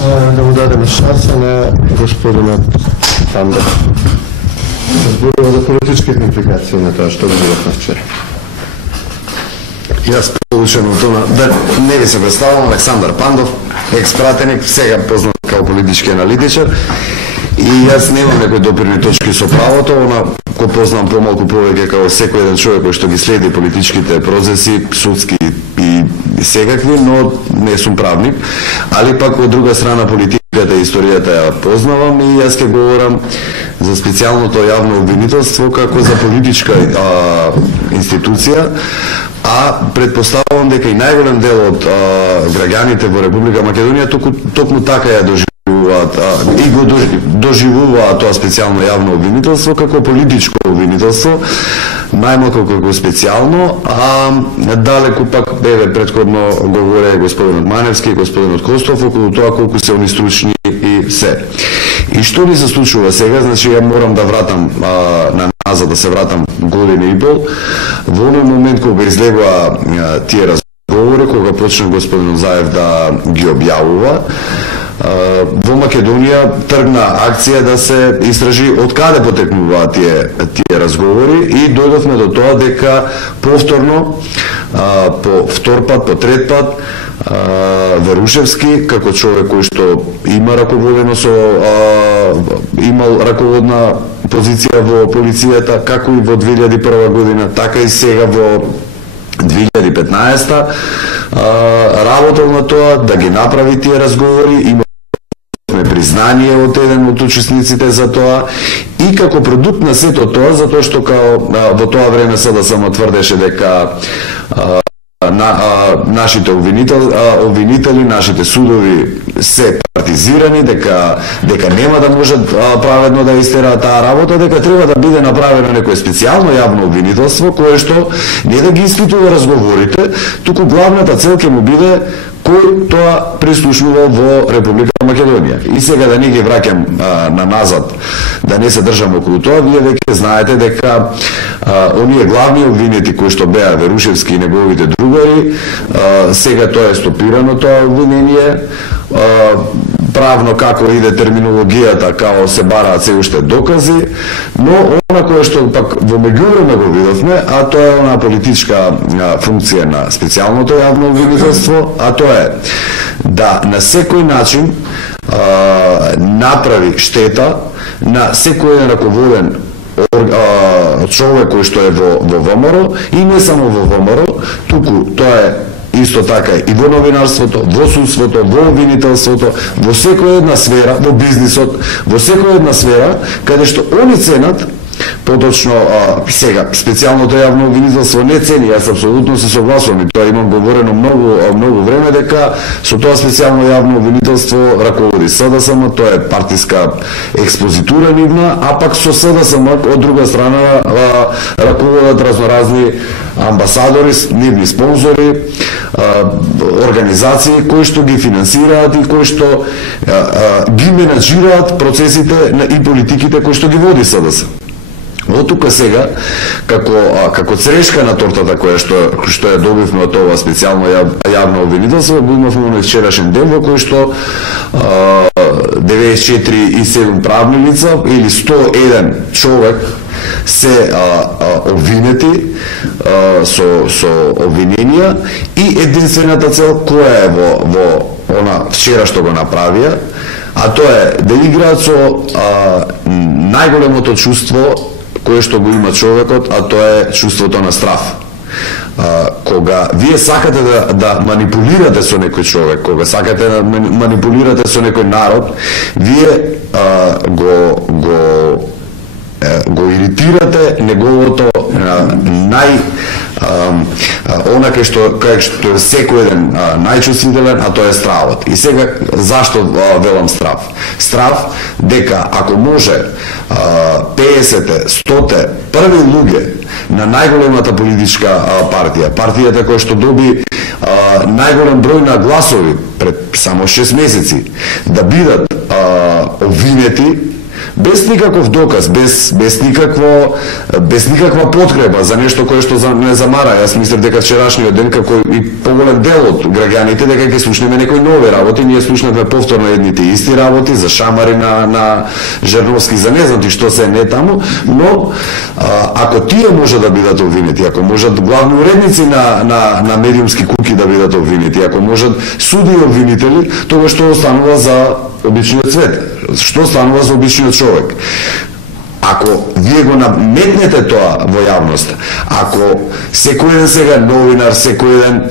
Да му дадеме шанса на господинот Пандов. Зборува за политичките импликации на тоа што го видовме вчера. Јас получено тоа, да не ви се представувам, Александар Пандов, екс-пратеник, сега познат као политички аналитичар, и јас немам некои допирни точки со правото, она го познам помалку повеќе као секој еден човек кој што ги следи политичките процеси, судски и секакви, но не сум правник, али пак од друга страна политиката и историјата ја познавам и јас ќе говорам за специјалното јавно обвинителство како за политичка институција, а предпоставувам дека и најголем дел од граѓаните во Република Македонија токму така ја доживуваат и го доживуваат тоа специјално јавно обвинителство како политичко обвинителство, најмалку како специјално, а далеку пак претходно говоре господинот Маневски и господинот Костов околу тоа колку се они стручни и се. И што ни се случува сега, значи ја морам да вратам назад, да се вратам година и пол, во оној момент кога излегува тие разговори, кога почна господинот Заев да ги објавува, во Македонија тргна акција да се истражи од каде потекнуваат тие разговори и дојдовме до тоа дека повторно, по втор пат, по трет пат, Верушевски, како човек кој што има раководено имал раководна позиција во полицијата, како и во 2001 година, така и сега во 2015 работел на тоа да ги направи тие разговори, има признание од еден од учесниците за тоа и како продукт на сето тоа, затоа што во тоа време СДСМ тврдеше дека нашите обвинители, нашите судови се партизирани, дека нема да можат праведно да истераат таа работа, дека треба да биде направено некое специјално јавно обвинителство кое што не да ги испитува разговорите, туку главната цел ќе му биде кој тоа прислушнува во Република Македонија. И сега да не ги враќам на назад, да не се држам околу тоа, вие веќе знаете дека оние главни обвинети кои што беа Верушевски и неговите другари, сега тоа е стопирано, тоа обвинение, правно како иде терминологијата, како се бараат се уште докази, но она кое што пак во меѓувреме го видовме, а тоа е она политичка функција на специјалното јавно обвинителство, а тоа е да на секој начин направи штета на секој еден раководен човек кој што е во ВМРО и не само во ВМРО, туку тоа е исто така и во новинарството, во судството, во обвинителството, во секоја една сфера, во бизнисот, во секоја една сфера, каде што они ценат, поточно сега специјалното јавно обвинителство не цени, јас апсолутно се согласувам и тоа имам говорено многу време дека со тоа специјално јавно обвинителство раководи СДСМ, тоа е партиска експозитура нивна, а пак со СДСМ од друга страна раководат разноразни амбасадори, нивни спонзори, организации кои што ги финансираат и кои што ги менаџираат процесите и политиките кои што ги води СДСМ. Во тука сега, како црешка на тортата која што ја добивме од ова специјално јавно обвинителство, го имавме оној вчерашен ден во кој што 94,7 правни лица или 101 човек се обвинети со обвиненија и единствената цел која е во она вчера што го направија, а тоа е да играат со најголемото чувство кое што го има човекот, а тоа е чувството на страф. Кога вие сакате да манипулирате со некој човек, кога сакате да манипулирате со некој народ, вие го иритирате неговото она кај што е секој еден најчувствителен, а тоа е стравот. И сега зашто велам страв? Страв дека ако може 50-те, 100-те први луѓе на најголемата политичка партија, партијата која што доби најголем број на гласови пред само 6 месеци, да бидат обвинети без никаков доказ, без никаква подкрепа за нешто кое што не замара. Јас мислев дека вчерашниот ден, како и поголем дел од граѓаните, дека ќе слушнеме некои нови работи. Ние слушнавме повторно едните исти работи за шамари на Жерновски, за не знам ти што се не таму, но ако тие може да бидат обвинети, ако можат главни уредници на медиумски куки да бидат обвинети, ако можат суди и обвинители, тоа што останува за обичниот свет, што останува за обичниот човек. Ако вие го наметнете тоа во јавноста, ако секој еден сега новинар, секој еден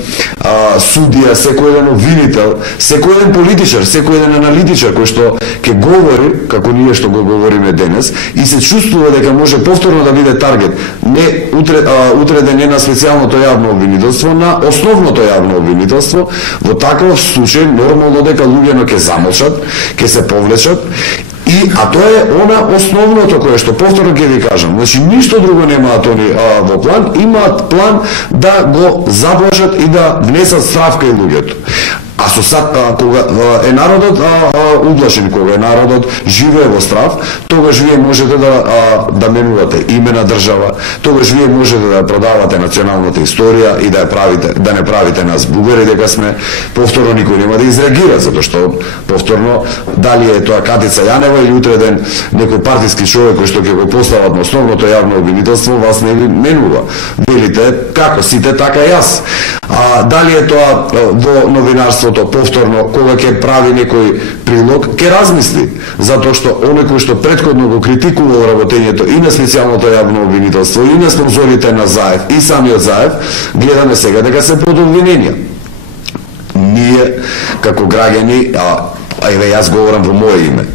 судија, секој еден обвинител, секој еден политичар, секој еден аналитичар кој што ќе говори, како ние што го говориме денес, и се чувствува дека може повторно да биде таргет, не утре не на специјалното јавно обвинителство, на основното јавно обвинителство, во таков случај нормално дека луѓето ќе замолчат, ќе се повлечат. А тоа е она основното кое што повторно ќе ви кажам. Значи ништо друго немаат они во план, имаат план да го заплашат и да внесат страв кај луѓето. А со кога е народот уплашен, кога е народот живее во страв, тогаш вие можете да менувате име на држава, тогаш вие можете да продавате националната историја и да не правите нас бугари дека сме. Повторно никој нема да изреагира, затоа што повторно дали е тоа Катица Јанева или утре ден некој партиски човек кој што ќе го постават на основното јавно обвинителство, вас не ви менува. Велите како сите така и јас. Дали е тоа во новинарството повторно, кога ќе прави некој прилог, ќе размисли, затоа што оној кој што претходно го критикувал работењето и на специјалното јавно обвинителство и на спонзорите на Заев и самиот Заев, гледаме сега дека се под обвиненија. Ние како граѓани, еве јас говорам во моје име,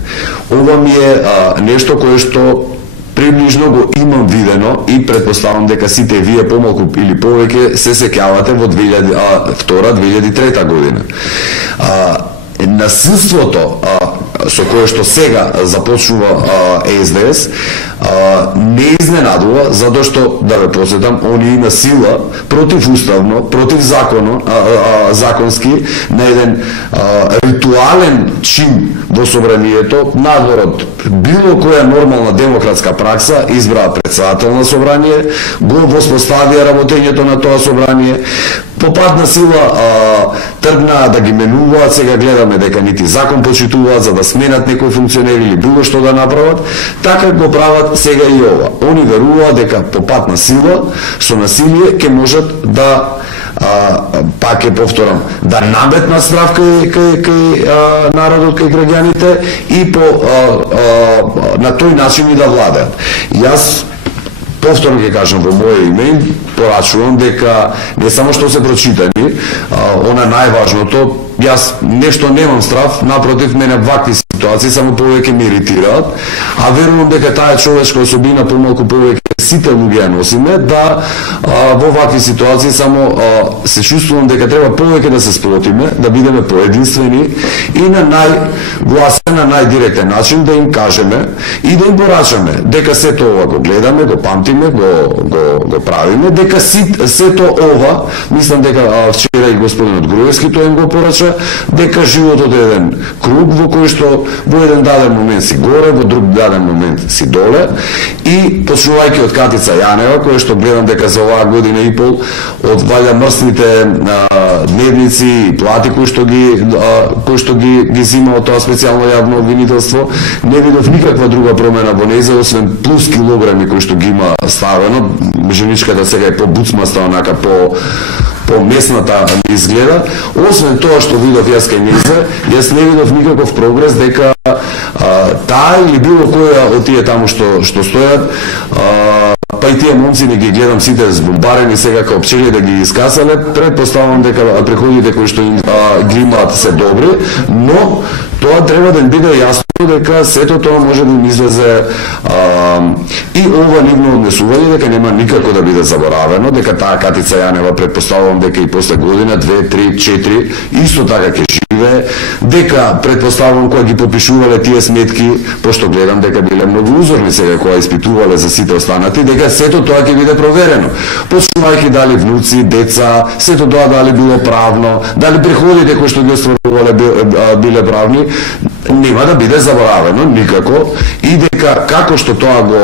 ова ми е нешто кое што приближно го имам видено и предпоставам дека сите вие помалку или повеќе се сеќавате во 2002-2003 година. Насилството со кое што сега започнува СДС не изненадува, затоа што, да ве посетам, они има сила противуставно, законски, на еден ритуален чин во собранието, надвор од било која нормална демократска пракса, избраа председател на собрание, го воспоставија работењето на тоа собрание, по пат на сила тргнаа да ги менуваат, сега гледаме дека нити закон почитуваат за да сменат некои функционери или било што да направат, така го прават сега и ова. Они веруваат дека по пат на сила, со насилие ќе можат да пак ќе повторам, да наметнат страв кај народот, кај граѓаните и на тој начин и да владеат. Јас повторно ќе кажам во моје име, порачувам дека не само што се прочитани, она најважното, јас нешто немам страв, напротив, мене вакви ситуации само повеќе ме иритираат, а верувам дека таа човечка особина помалку повеќе сите луѓе ја носиме, да во вакви ситуации само се чувствувам дека треба повеќе да се сплотиме, да бидеме поединствени и на најгласен, на најдиректен начин да им кажеме и да им порачаме дека сето ова го гледаме, го памтиме, го правиме, дека сето ова, мислам дека вчера и господинот Груевски тоа им го порача, дека животот е еден круг во кој што во еден даден момент си горе, во друг даден момент си доле и почнувајќи од Катица Јанева, која што гледам дека за оваа година и пол од валја мрсните дневници и плати кои што ги зима од тоа специјално јавно обвинителство, не видов никаква друга промена во нејза, освен плюс килограми кои што ги има ставено. Женичката сега е по-буцмаста, онака по-месната изгледа. Освен тоа што видов јас кај нејза, јас не видов никаков прогрес дека таа или било која од тие таму што стојат, па и тие момци не ги гледам сите збомбарени сега као пчели да ги искасале, предпоставам дека приходите кои што ги имаат се добри, но тоа треба да им биде јасно дека сето тоа може да им излезе и ова нивно однесување дека нема никако да биде заборавено, дека таа Катица Јанева предпоставам дека и после година, 2, 3, 4 исто така ќе живее, дека предпоставам кога ги подпишувале тие сметки, пошто гледам дека биле многу узорни сега кога испитувале за сите останати, дека сето тоа ќе биде проверено. Почнувајќи дали внуци, деца, сето тоа дали било правно, дали приходите кои што ги остварувале биле правни, нема да биде заборавено никако и дека како што тоа го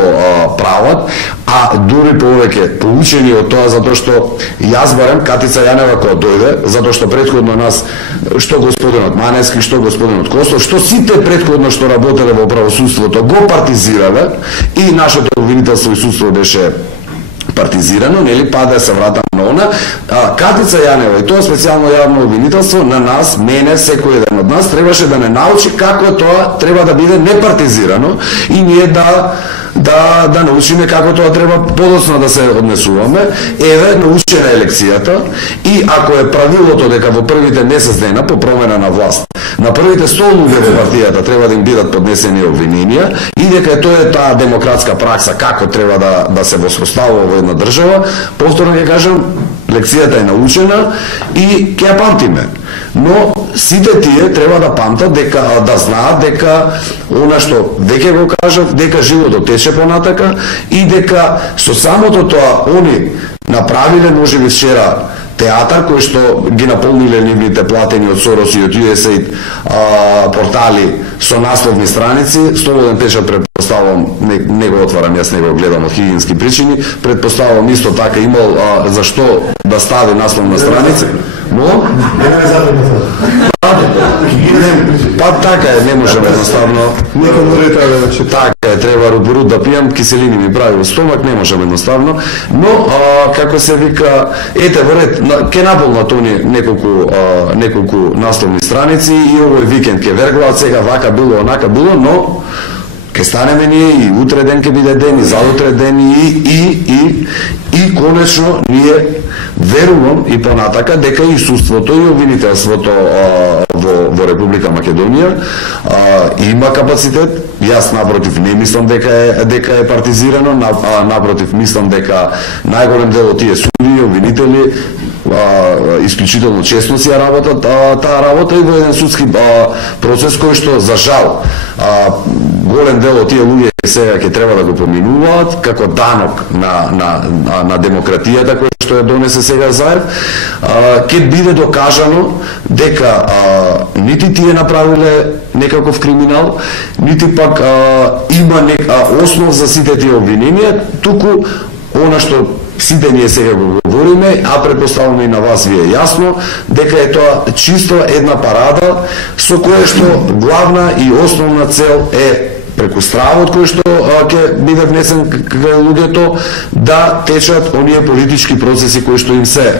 прават, а дури повеќе поучени од тоа, затоа што јас барем Катица Јанева кога дојде, затоа што претходно нас, што господинот Маневски, што господинот Костов, што сите претходно што работеле во правосудството го партизирале и нашето обвинителство и судство беше партизирано, нели, па да се вратам на она. Катица Јанева и тоа специјално јавно обвинителство на нас, мене, секој еден од нас требаше да не научи како тоа треба да биде непартизирано и ние да научиме како тоа треба подоцна да се однесуваме. Еве, научена е лекцијата и ако е правилото дека во првите месец дена по промена на власт на првите 100 луѓе во партијата треба да им бидат поднесени обвиненија и дека тоа е таа демократска пракса како треба да се воспоставува во една држава, повторно ќе кажам, лекцијата е научена и ќе ја памтиме. Но сите тие треба да памтат дека да знаат дека она што веќе го кажав, дека животот тече понатака и дека со самото тоа они направиле можеби вчера театар кој што ги наполниле нивните платени од Сорос и од USAID портали со насловни страници. Слободен печат, предпоставам, не го отварам, јас не го гледам од хигиенски причини, предпоставам исто така имал зашто да стави насловна страница. Но па така е, не можеме едноставно. Некој мора да чита. Така е, треба рубурут да пијам, киселини ми прави во стомак, не можеме едноставно. Но како се вика, ете во ред, ќе наполнат тони неколку насловни страници и овој викенд ќе верглаат, сега вака било, онака било, но ќе станеме ние и утре ден ќе биде ден и задутре ден и конечно ние верувам и понатака дека и судството и обвинителството во Република Македонија има капацитет. Јас напротив не мислам дека е партизирано, напротив мислам дека најголем дел од тие суди, обвинители исклучително честно си ја работат таа работа и во еден судски процес кој што за жал голем дел од тие луѓе сега ќе треба да го поминуваат како данок на демократијата која што ја донесе сега Заев, ќе биде докажано дека нити тие направиле некаков криминал, нити пак има основ за сите тие обвиненија, туку она што сите ние сега го говориме, а предпоставуваме и на вас ви е јасно, дека е тоа чисто една парада со која што главна и основна цел е преку стравот кој што ќе биде внесен кај луѓето да течат оние политички процеси кои што им се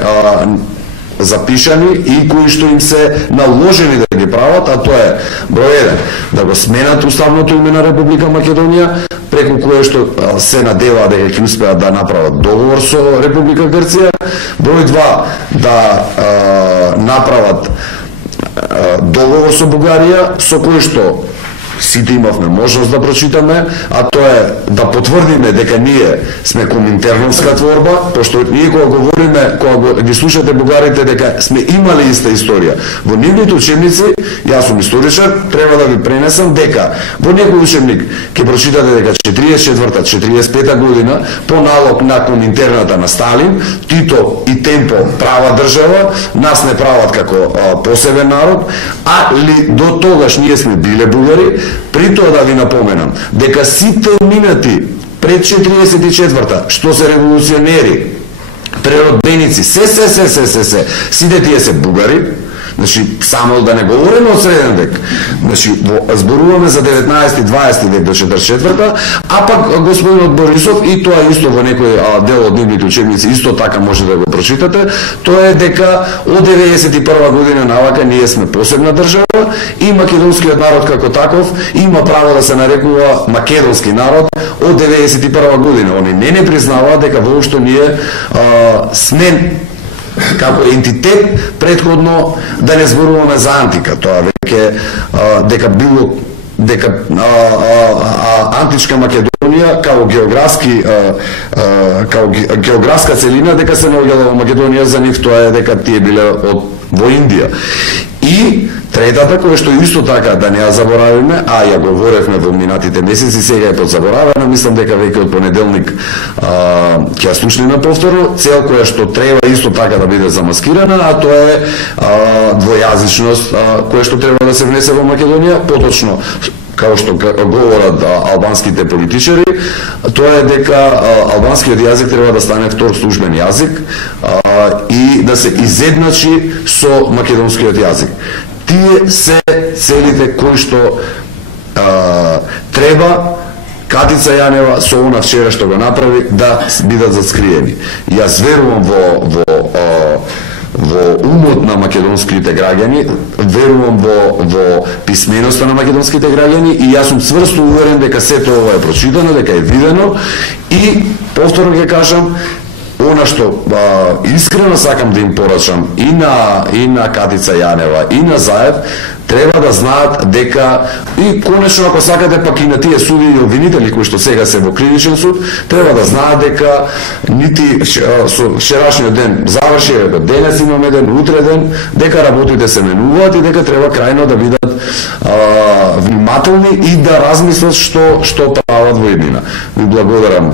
запишани и кои што им се наложени да ги прават, а тоа е број 1 да го сменат уставното име на Република Македонија, преку кое што се надеваа дека ќе успеат да направат договор со Република Грција, број 2 да направат договор со Бугарија, со кој што сите имавме можност да прочитаме, а тоа е да потврдиме дека ние сме коминтерновска творба, пошто ние кога говориме, кога ги слушате бугарите дека сме имали иста историја. Во нивните учебници, јас сум историчар, треба да ви пренесам дека во некој учебник ќе прочитате дека 44-та, 45-та година по налог на коминтерната на Сталин, Тито и Темпо права држава, нас не прават како посебен народ, а ли до тогаш ние сме биле бугари. При тоа да ви напоменам дека сите минати пред 44-та што се револуционери, преродбеници, сите тие се бугари. Значи, само да не говориме од среден век. Значи, зборуваме за 19-20 век до 44-та, а пак господинот Борисов, и тоа исто во некој дел од нивните учебници, исто така може да го прочитате, тоа е дека од 91 година навака ние сме посебна држава и македонскиот народ како таков има право да се нарекува македонски народ од 91 година. Они не признаваат дека воопшто ние сме како ентитет, предходно да не зборуваме за антика, тоа веќе дека античка Македонија како географска целина дека се наоѓала во Македонија, за нив тоа е дека тие биле во Индија. И третата, која што исто така да не ја заборавиме, а ја говоревме во минатите месеци, сега е подзаборавена, мислам дека веќе од понеделник ќе ја слушнеме повторно, цел која што треба исто така да биде замаскирана, а тоа е двојазичност која што треба да се внесе во Македонија, поточно како што говорат албанските политичари, тоа е дека албанскиот јазик треба да стане втор службен јазик и да се изедначи со македонскиот јазик. Тие се целите кои што треба Катица Јанева со она вчера што го направи да бидат заскриени. Јас верувам во умот на македонските граѓани, верувам во писменоста на македонските граѓани и јас сум цврсто уверен дека сето ова е прочитано, дека е видено и повторно ќе кажам, она што искрено сакам да им порачам и на Катица Јанева и на Заев, треба да знаат дека и конечно ако сакате пак и на тие суди и обвинители кои што сега се во кривичен суд, треба да знаат дека нити со вчерашниот ден заврши, денес имаме ден, утре ден, дека работите се менуваат и дека треба крајно да бидат внимателни и да размислат што прават во иднина. Ви благодарам